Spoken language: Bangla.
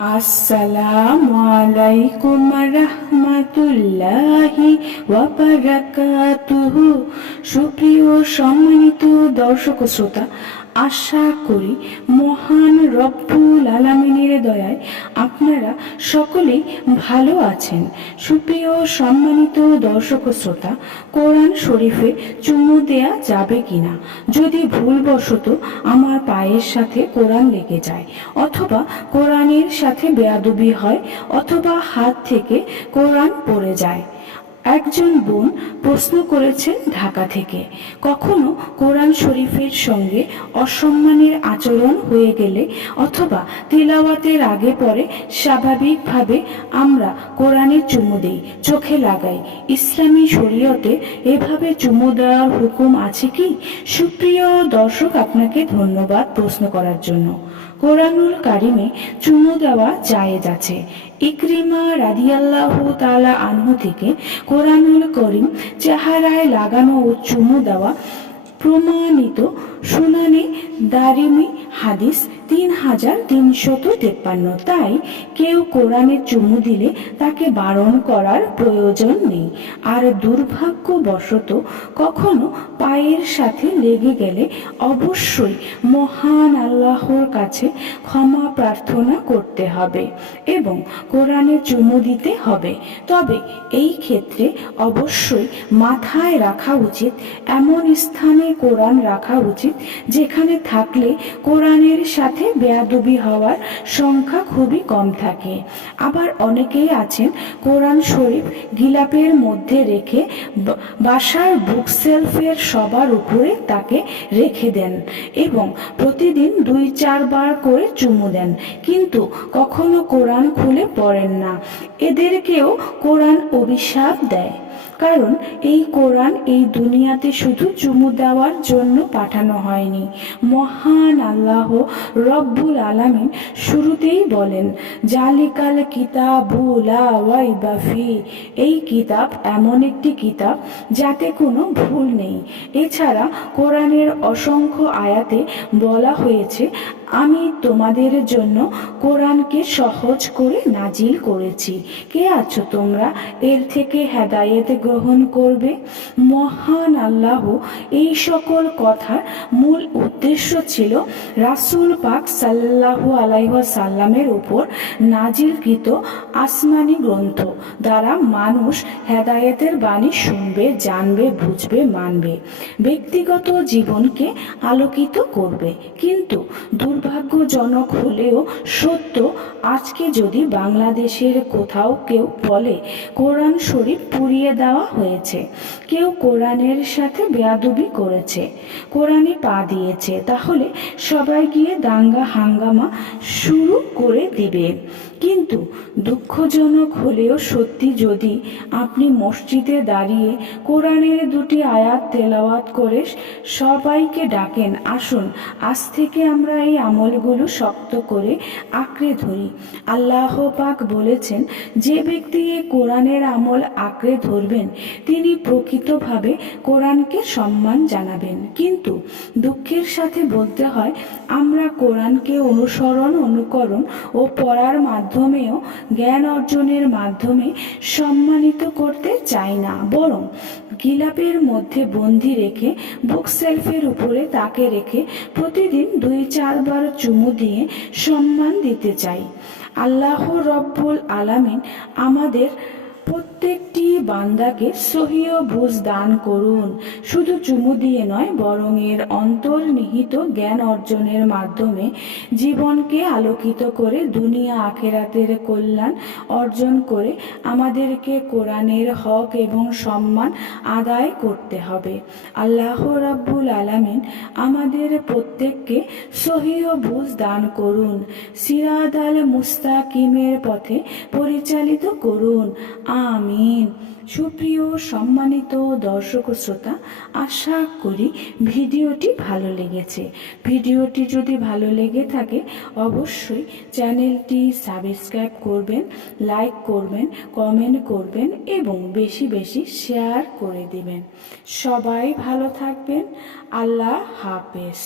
আসসালামু আলাইকুম রাহমাতুল্লাহি ওয়া বারাকাতুহু। সুপ্রিয় সম্মানিত দর্শক ও শ্রোতা, আশা করি মহান রব্বুল আলামিনের দয়ায় আপনারা সকলেই ভালো আছেন। সুপ্রিয় সম্মানিত দর্শক ও শ্রোতা, কোরআন শরীফে চুমু দেয়া যাবে কিনা? যদি ভুলবশত আমার পায়ের সাথে কোরআন লেগে যায়, অথবা কোরআনের সাথে বেয়াদবি হয়, অথবা হাত থেকে কোরআন পড়ে যায়। একজন বোন প্রশ্ন করেছেন ঢাকা থেকে, কখনো কোরআন শরীফের সঙ্গে অসম্মানের আচরণ হয়ে গেলে অথবা তিলাওয়াতের আগে পরে স্বাভাবিকভাবে আমরা কোরআনে চুমু দেই, চোখে লাগাই, ইসলামী শরীয়তে এভাবে চুমু দেওয়ার হুকুম আছে কি? সুপ্রিয় দর্শক, আপনাকে ধন্যবাদ প্রশ্ন করার জন্য। কোরআনুল কারিমে চুমু দেওয়া জায়েজ আছে। ইকরিমা রাদিয়াল্লাহু তাআলা আনহু থেকে কোরআনুল করিম চেহারায় লাগানো ও চুমু দেওয়া প্রমাণিত। সুনানে দারিমি হাদিস 3353। তাই কেউ কোরআনে চুমু দিলে তাকে বারণ করার প্রয়োজন নেই। আর দুর্ভাগ্যবশত কখনো পায়ের সাথে লেগে গেলে অবশ্যই মহান আল্লাহর কাছে ক্ষমা প্রার্থনা করতে হবে এবং কোরআনে চুমু দিতে হবে। তবে এই ক্ষেত্রে অবশ্যই মাথায় রাখা উচিত, এমন স্থানে কোরআন রাখা উচিত যেখানে থাকলে কোরআনের সাথে বেয়াদবি হওয়ার সংখ্যা খুবই কম থাকে। আবার অনেকেই আছেন কোরআন শরীফ গিলাপের মধ্যে রেখে বাসার বুক সেলফের সবার উপরে তাকে রেখে দেন এবং প্রতিদিন 2-4 বার করে চুমু দেন, কিন্তু কখনো কোরআন খুলে পড়েন না। এদেরকেও কোরআন অভিশাপ দেয়, কারণ এই কোরআন এই দুনিয়াতে শুধু চুমু দেওয়ার জন্য পাঠানো হয়নি। মহান আল্লাহ রব্বুল আলামিন শুরুতেই বলেন, জালিকাল কিতাবু লা রাইবা ফি। এই কিতাব এমন একটি কিতাব যাতে কোনো ভুল নেই। এছাড়া কোরআনের অসংখ্য আয়াতে বলা হয়েছে, আমি তোমাদের জন্য কোরআনকে সহজ করে নাজিল করেছি। কে আছো তোমরা এর থেকে হেদায়েত গ্রহণ করবে? মহান আল্লাহ এই সকল কথার মূল উদ্দেশ্য ছিল রাসূল পাক সাল্লাল্লাহু আলাইহি ওয়াসাল্লামের উপর নাজিলকৃত আসমানি গ্রন্থ দ্বারা মানুষ হেদায়েতের বাণী শুনবে, জানবে, বুঝবে, মানবে, ব্যক্তিগত জীবনকে আলোকিত করবে। কিন্তু দুর্ভাগ্যজনক হলেও সত্য, আজকে যদি বাংলাদেশের কোথাও কেউ বলে কোরআন শরীফ পুড়িয়ে দেওয়া হয়েছে, কেউ কোরআনের সাথে বেয়াদবি করেছে, কোরআনে পা দিয়েছে, তাহলে সবাই গিয়ে দাঙ্গা হাঙ্গামা শুরু করে দিবে। কিন্তু দুঃখজনক হলেও সত্যি, যদি আপনি মসজিদে দাঁড়িয়ে কোরআনের 2টি আয়াত তেলাওয়াত করে সবাইকে ডাকেন, আসুন আজ থেকে আমরা এই আমলগুলো শক্ত করে আঁকড়ে ধরি। আল্লাহ পাক বলেছেন, যে ব্যক্তি এই কোরআনের আমল আঁকড়ে ধরবেন তিনি প্রকৃতভাবে কোরআনকে সম্মান জানাবেন। কিন্তু দুঃখের সাথে বলতে হয়, আমরা কোরআনকে অনুকরণ ও পড়ার মাধ্যমেও জ্ঞান অর্জনের মাধ্যমে সম্মানিত করতে চাই না, বরং গিলাপের মধ্যে বন্দি রেখে বুক সেলফের উপরে তাকে রেখে প্রতিদিন 2-4 বার চুমু দিয়ে সম্মান দিতে চাই। আল্লাহ রব্বুল আলামিন আমাদের প্রত্যেকটি বান্দাকে সহিহ বুঝ দান করুন। শুধু চুমু দিয়ে নয়, বরং এর অন্তর্নিহিত জ্ঞান অর্জনের মাধ্যমে জীবনকে আলোকিত করে দুনিয়া আখেরাতের কল্যাণ অর্জন করে আমাদেরকে কোরআনের হক এবং সম্মান আদায় করতে হবে। আল্লাহ রাব্বুল আলামিন আমাদের প্রত্যেককে সহিহ বুঝ দান করুন, সিরাতাল মুস্তাকিমের পথে পরিচালিত করুন। আমিন। সুপ্রিয় সম্মানিত দর্শক ও শ্রোতা, আশা করি ভিডিওটি ভালো লেগেছে। ভিডিওটি যদি ভালো লেগে থাকে অবশ্যই চ্যানেলটি সাবস্ক্রাইব করবেন, লাইক করবেন, কমেন্ট করবেন এবং বেশি বেশি শেয়ার করে দিবেন। সবাই ভালো থাকবেন। আল্লাহ হাফেজ।